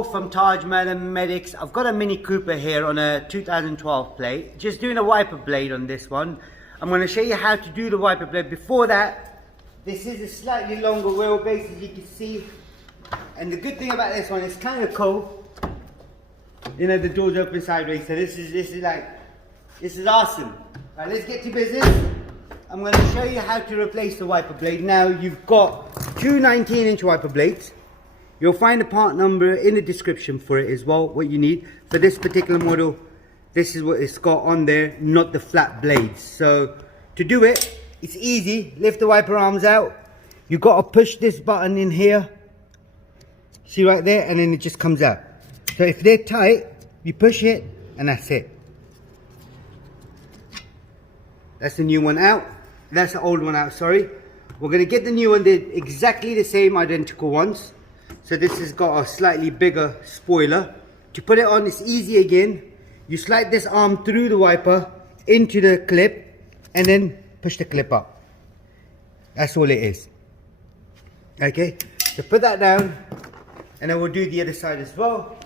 Joel from Tajmotormedics. I've got a Mini Cooper here on a 2012 plate. Just doing a wiper blade on this one. I'm going to show you how to do the wiper blade. Before that, this is a slightly longer wheelbase, as you can see. And the good thing about this one is kind of cool. You know, the doors open sideways, so this is awesome. Right, let's get to business. I'm going to show you how to replace the wiper blade. Now, you've got two 19-inch wiper blades. You'll find the part number in the description for it as well, what you need. For this particular model, this is what it's got on there, not the flat blades. So, to do it, it's easy. Lift the wiper arms out. You've got to push this button in here. See right there? And then it just comes out. So if they're tight, you push it, and that's it. That's the new one out. That's the old one out, sorry. We're going to get the new one. They're exactly the same, identical ones. So this has got a slightly bigger spoiler. To put it on, it's easy again. You slide this arm through the wiper into the clip and then push the clip up. That's all it is. Okay, so put that down and then we'll do the other side as well.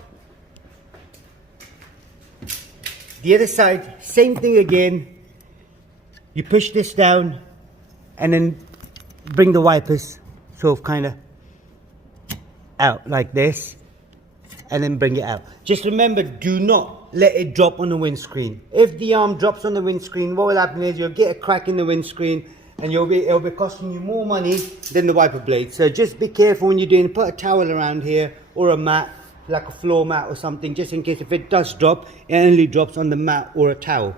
The other side, same thing again. You push this down and then bring the wipers sort of kind of out like this and then bring it out. Just remember, do not let it drop on the windscreen. If the arm drops on the windscreen, what will happen is you'll get a crack in the windscreen and it'll be costing you more money than the wiper blade. So just be careful when you're doing it. Put a towel around here or a mat, like a floor mat or something, just in case if it does drop, it only drops on the mat or a towel.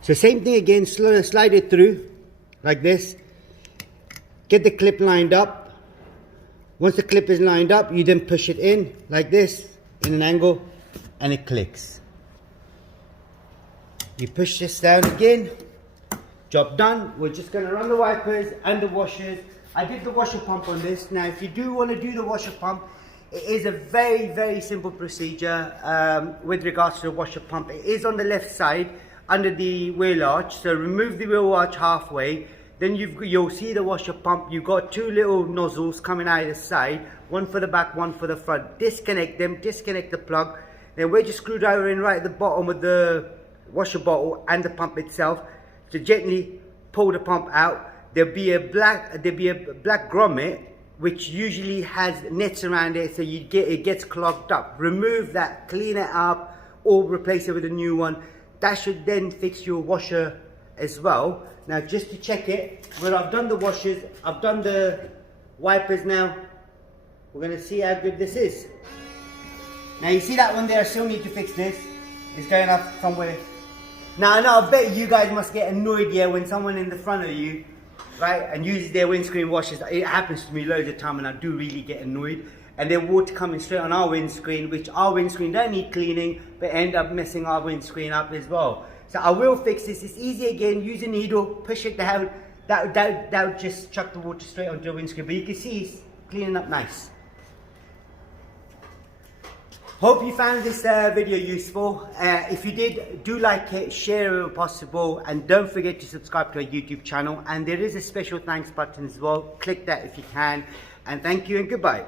So same thing again, slide it through like this. Get the clip lined up. Once the clip is lined up, you then push it in like this, in an angle, and it clicks. You push this down again. Job done. We're just going to run the wipers and the washers. I did the washer pump on this. Now, if you do want to do the washer pump, it is a very, very simple procedure with regards to the washer pump. It is on the left side under the wheel arch. So remove the wheel arch halfway. Then you'll see the washer pump. You've got two little nozzles coming out of the side, one for the back, one for the front. Disconnect them, disconnect the plug. Then wedge a screwdriver in right at the bottom of the washer bottle and the pump itself. To gently pull the pump out. There'll be a black grommet which usually has nets around it, so it gets clogged up. Remove that, clean it up, or replace it with a new one. That should then fix your washer as well. Now, just to check it, when I've done the washers, I've done the wipers now. We're going to see how good this is. Now, you see that one there? I still need to fix this. It's going up somewhere. Now, I bet you guys must get annoyed here when someone in the front of you, right, and uses their windscreen washers. It happens to me loads of time, and I do really get annoyed. And there's water coming straight on our windscreen, which our windscreen don't need cleaning, but end up messing our windscreen up as well. So I will fix this. It's easy again. Use a needle, push it down. That would just chuck the water straight onto the windscreen. But you can see it's cleaning up nice. Hope you found this video useful. If you did, do like it, share it if possible, and don't forget to subscribe to our YouTube channel. And there is a special thanks button as well. Click that if you can. And thank you and goodbye.